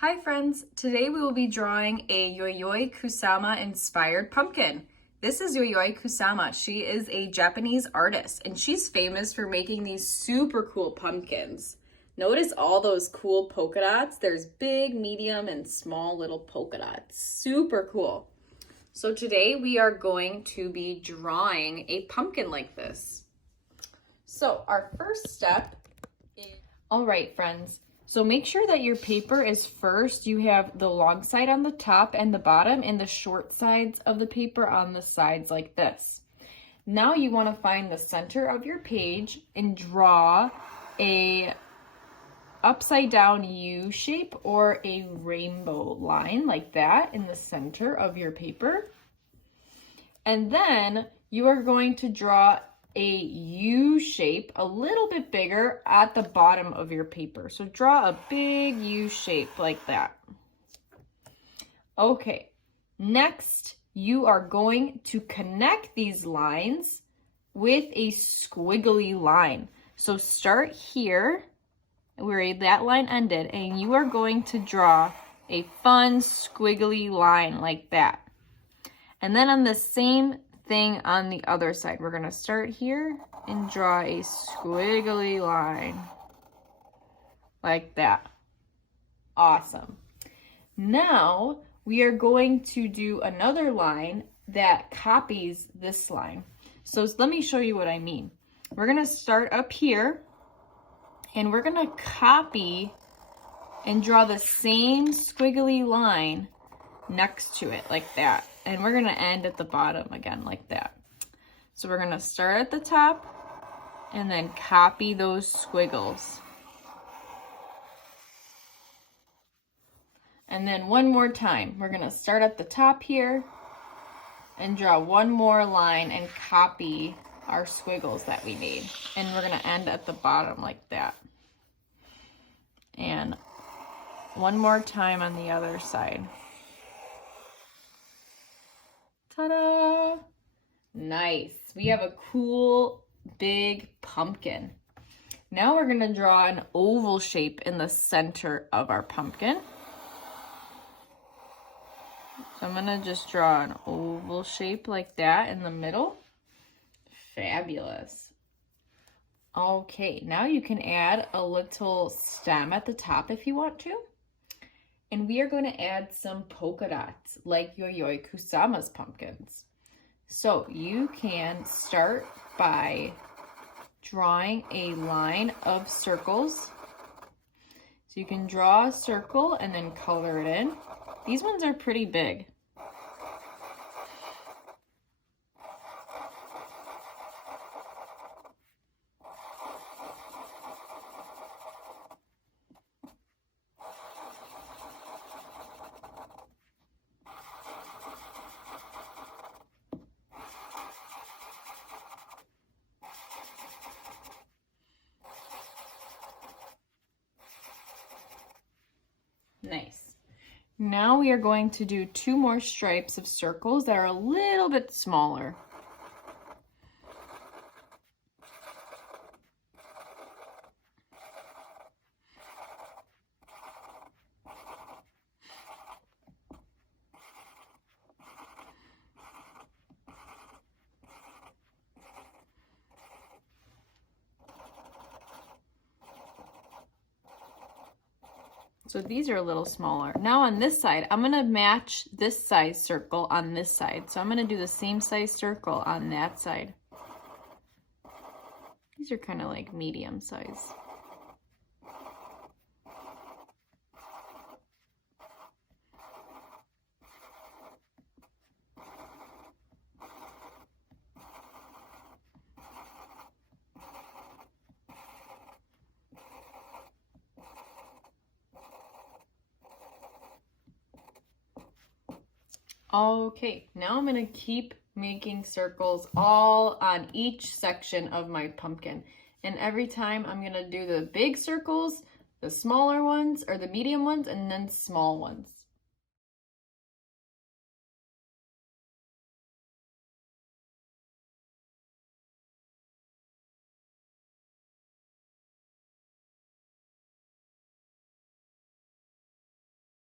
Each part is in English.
Hi friends, today we will be drawing a Yayoi Kusama inspired pumpkin. This is Yayoi Kusama. She is a Japanese artist and she's famous for making these super cool pumpkins. Notice all those cool polka dots. There's big, medium, and small little polka dots. Super cool. So today we are going to be drawing a pumpkin like this. So our first step is... All right, friends. So make sure that your paper is first. You have the long side on the top and the bottom and the short sides of the paper on the sides like this. Now you want to find the center of your page and draw a upside down U shape or a rainbow line like that in the center of your paper. And then you are going to draw a U shape a little bit bigger at the bottom of your paper. So draw a big U shape like that. Okay, next you are going to connect these lines with a squiggly line. So start here where that line ended and you are going to draw a fun squiggly line like that. And then on the same thing on the other side, we're going to start here and draw a squiggly line like that. Awesome. Now we are going to do another line that copies this line. So let me show you what I mean. We're going to start up here and we're going to copy and draw the same squiggly line next to it like that. And we're going to end at the bottom again like that. So we're going to start at the top and then copy those squiggles. And then one more time, we're going to start at the top here and draw one more line and copy our squiggles that we made. And we're going to end at the bottom like that. And one more time on the other side. Ta-da! Nice. We have a cool big pumpkin. Now we're going to draw an oval shape in the center of our pumpkin. So I'm going to just draw an oval shape like that in the middle. Fabulous. Okay, now you can add a little stem at the top if you want to. And we are going to add some polka dots like Yayoi Kusama's pumpkins. So you can start by drawing a line of circles. So you can draw a circle and then color it in. These ones are pretty big. Nice. Now we are going to do two more stripes of circles that are a little bit smaller. So these are a little smaller. Now on this side, I'm going to match this size circle on this side. So I'm going to do the same size circle on that side. These are kind of like medium size. Okay, now I'm going to keep making circles all on each section of my pumpkin. And every time I'm going to do the big circles, the smaller ones, or the medium ones, and then small ones.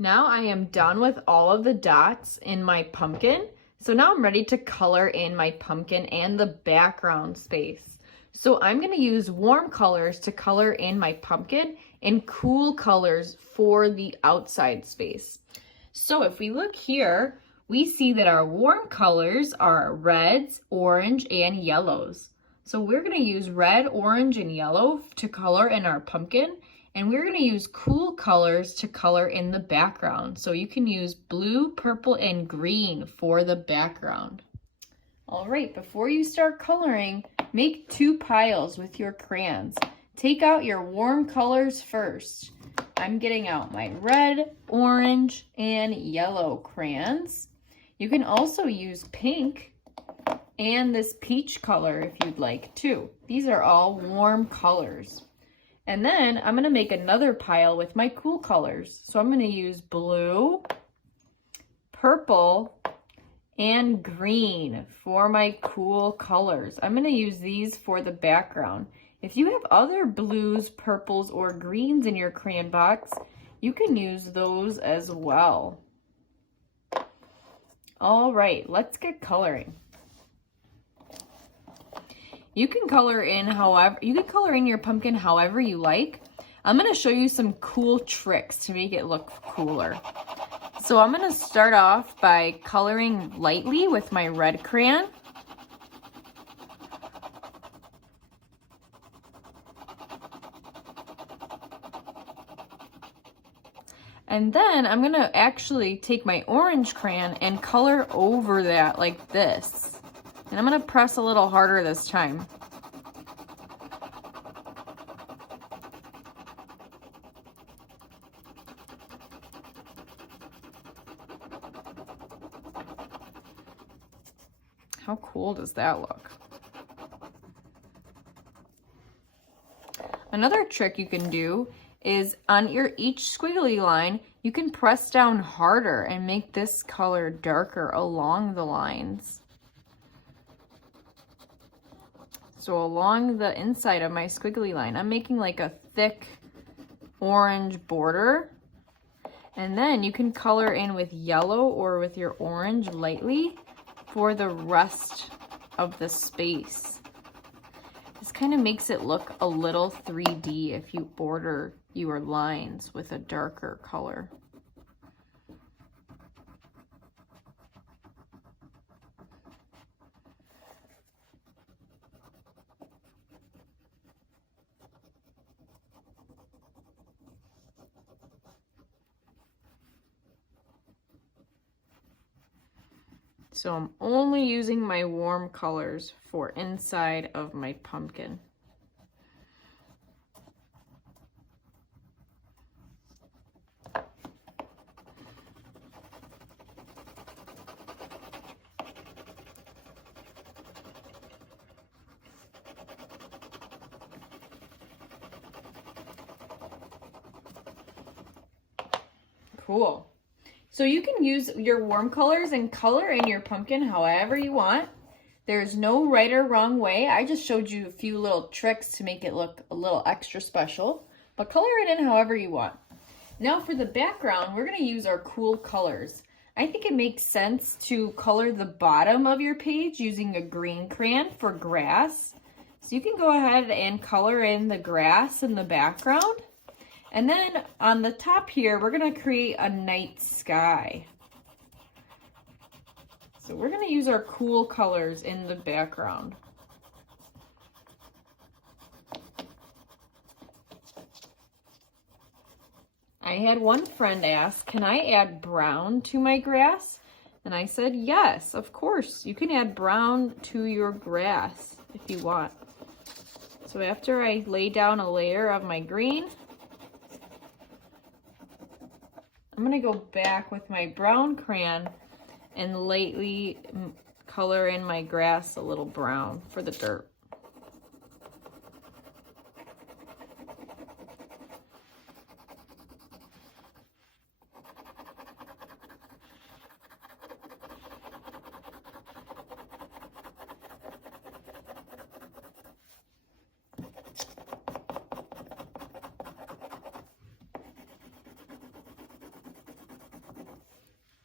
Now I am done with all of the dots in my pumpkin. So now I'm ready to color in my pumpkin and the background space. So I'm going to use warm colors to color in my pumpkin and cool colors for the outside space. So if we look here, we see that our warm colors are reds, orange, and yellows. So we're going to use red, orange, and yellow to color in our pumpkin. And we're going to use cool colors to color in the background. So you can use blue, purple, and green for the background. All right, before you start coloring, make 2 piles with your crayons. Take out your warm colors first. I'm getting out my red, orange, and yellow crayons. You can also use pink and this peach color if you'd like to. These are all warm colors. And then I'm going to make another pile with my cool colors. So I'm going to use blue, purple, and green for my cool colors. I'm going to use these for the background. If you have other blues, purples, or greens in your crayon box, you can use those as well. All right, let's get coloring. You can color in your pumpkin however you like. I'm going to show you some cool tricks to make it look cooler. So I'm going to start off by coloring lightly with my red crayon. And then I'm going to actually take my orange crayon and color over that like this. And I'm going to press a little harder this time. How cool does that look? Another trick you can do is on each squiggly line, you can press down harder and make this color darker along the lines. So along the inside of my squiggly line, I'm making like a thick orange border. And then you can color in with yellow or with your orange lightly for the rest of the space. This kind of makes it look a little 3D if you border your lines with a darker color. So I'm only using my warm colors for inside of my pumpkin. Cool. So you can use your warm colors and color in your pumpkin however you want. There's no right or wrong way. I just showed you a few little tricks to make it look a little extra special, but color it in however you want. Now for the background, we're going to use our cool colors. I think it makes sense to color the bottom of your page using a green crayon for grass. So you can go ahead and color in the grass in the background. And then on the top here, we're going to create a night sky. So we're going to use our cool colors in the background. I had one friend ask, can I add brown to my grass? And I said, yes, of course. You can add brown to your grass if you want. So after I lay down a layer of my green, I'm going to go back with my brown crayon and lightly color in my grass a little brown for the dirt.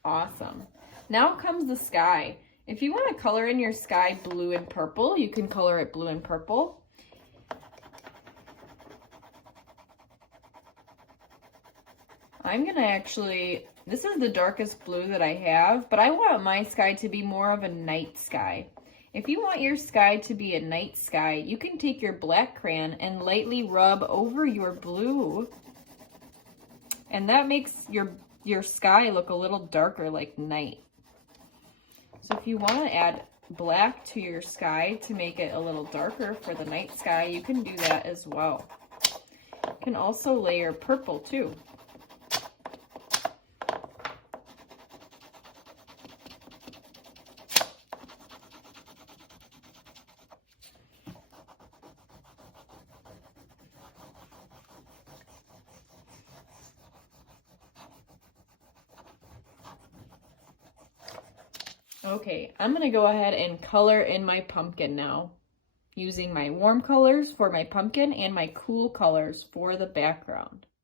Awesome. Now comes the sky. If you want to color in your sky blue and purple, you can color it blue and purple. I'm going to actually, this is the darkest blue that I have, but I want my sky to be more of a night sky. If you want your sky to be a night sky, you can take your black crayon and lightly rub over your blue. And that makes your sky look a little darker like night. So if you want to add black to your sky to make it a little darker for the night sky, you can do that as well. You can also layer purple too. Okay, I'm gonna go ahead and color in my pumpkin now, using my warm colors for my pumpkin and my cool colors for the background.